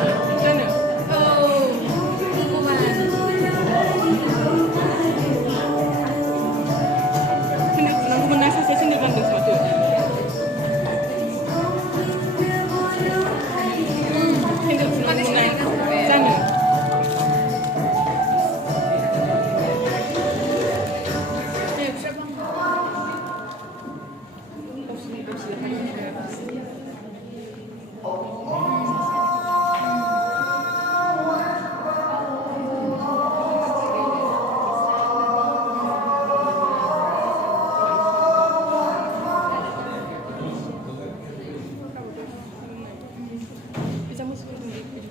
Sana. Oh, hukuman. Sini aku menasa saya sini banding sepatu. Sini aku menang. Sana. Bisa masuk ke sini.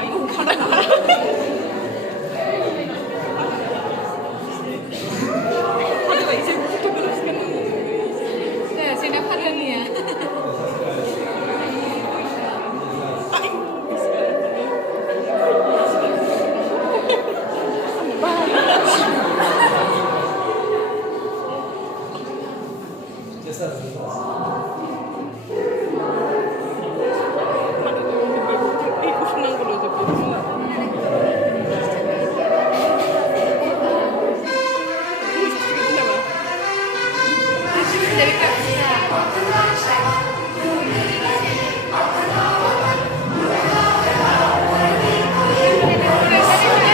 Ayo, kada. Ada isi buku teruskan. Ya, saya dapat kan ya. Aku senang kalau itu. Jadi Kak bisa.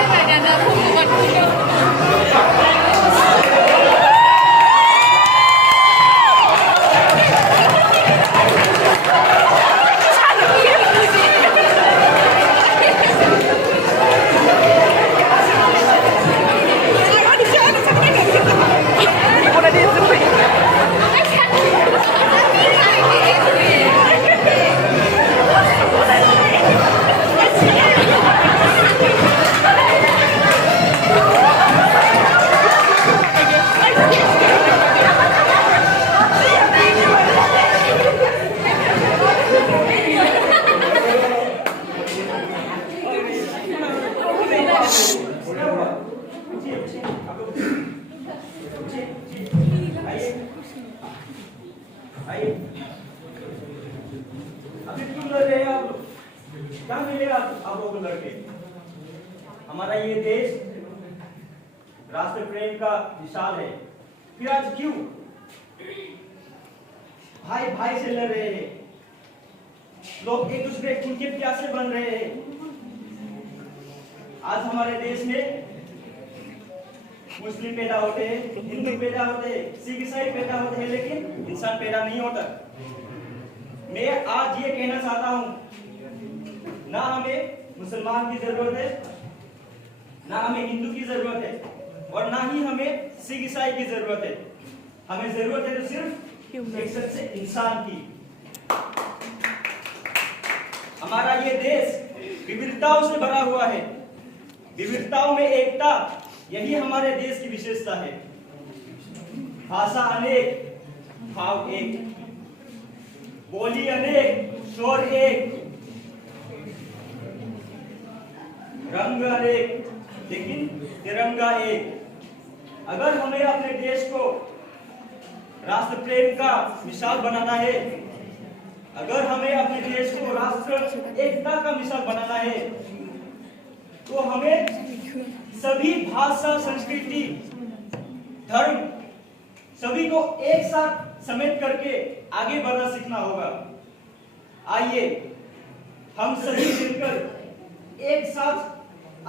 Tadi ada hukuman. अभी क्यों लड़ रहे हैं आप लोग? क्या मिलेगा आप लोगों को लड़के? हमारा ये देश राष्ट्र प्रेम का मिसाल है। फिर आज क्यों भाई भाई से लड़ रहे हैं? लोग एक दूसरे खून के प्यासे बन रहे हैं। आज हमारे देश में मुस्लिम पैदा होते हैं, हिंदू पैदा होते हैं, सिख ईसाई पैदा होते हैं, लेकिन इंसान पैदा नहीं होता। मैं आज ये कहना चाहता हूं, ना हमें मुसलमान की जरूरत है, ना हमें हिंदू की जरूरत है, और ना ही हमें सिख ईसाई की जरूरत है। हमें जरूरत है तो सिर्फ एक सच्चे इंसान की। हमारा ये देश विविधताओं से भरा हुआ है। विविधताओं में एकता, यही हमारे देश की विशेषता है। भाषा अनेक, भाव एक, बोली अनेक, स्वर एक, रंग अनेक, लेकिन तिरंगा एक। अगर हमें अपने देश को राष्ट्र प्रेम का मिसाल बनाना है, अगर हमें अपने देश को राष्ट्र एकता का मिसाल बनाना है, तो हमें सभी भाषा, संस्कृति, धर्म, सभी को एक साथ समेट करके आगे बढ़ना सीखना होगा। आइए हम सभी मिलकर एक साथ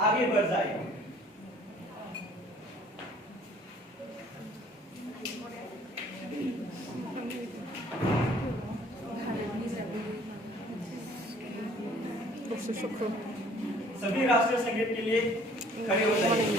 आगे बढ़ जाए। शुक्र सभी राष्ट्रीय संगीत के लिए खड़े हो जाइए।